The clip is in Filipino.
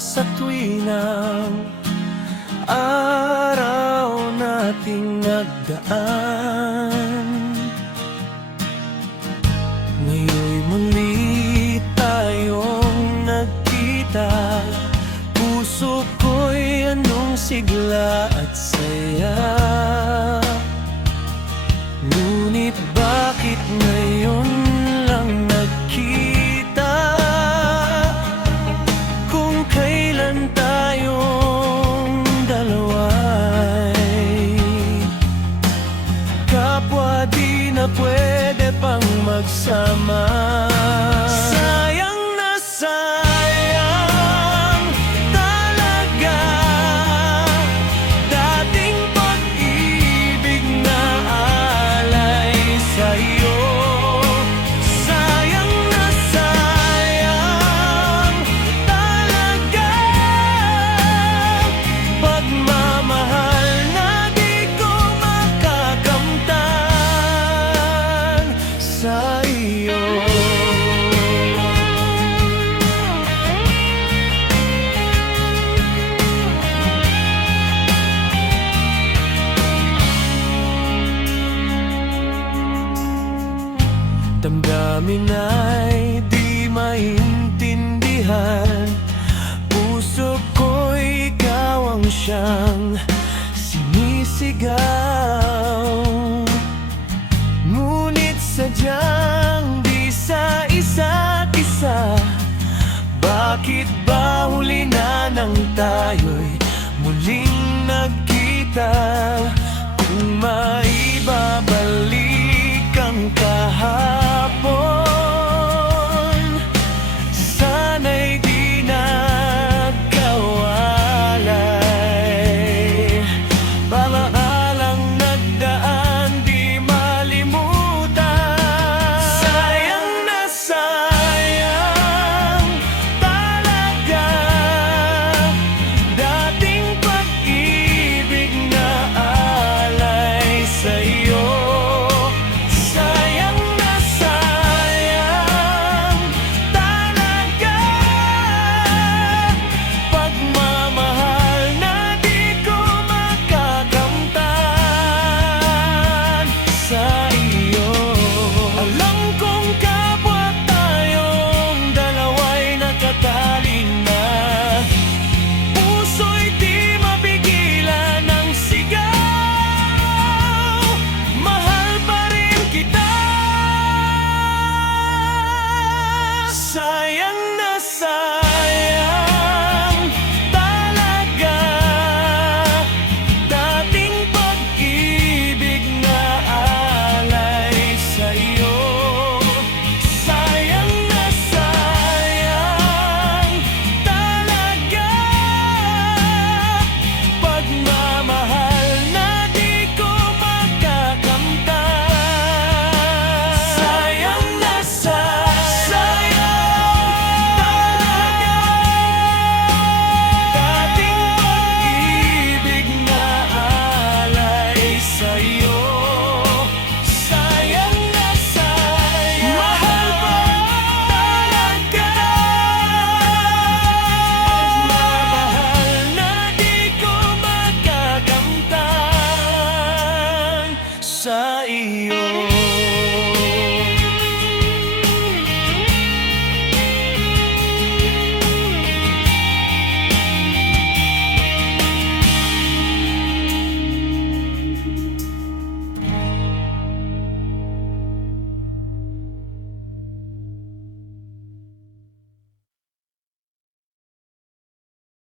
sa tuwinang araw nating nagdaan. Ngayon'y muli tayong nagkita, puso ko'y anong sigla at saya. Ngunit bakit ngayon lang nagkita, kung kailan tayong dalawa'y kapwa di na pwede pang magsama. Sayang na sayang talaga dating pag-ibig na alay sa'yo. Sayang na sayang talaga pagmamahal na di ko makakamtan sa iyo. Damdamin ay di maintindihan, puso ko'y ikaw ang siyang sinisigaw. Ngunit sadyang di sa isa't isa, bakit ba huli na nang tayo'y muling nagkita?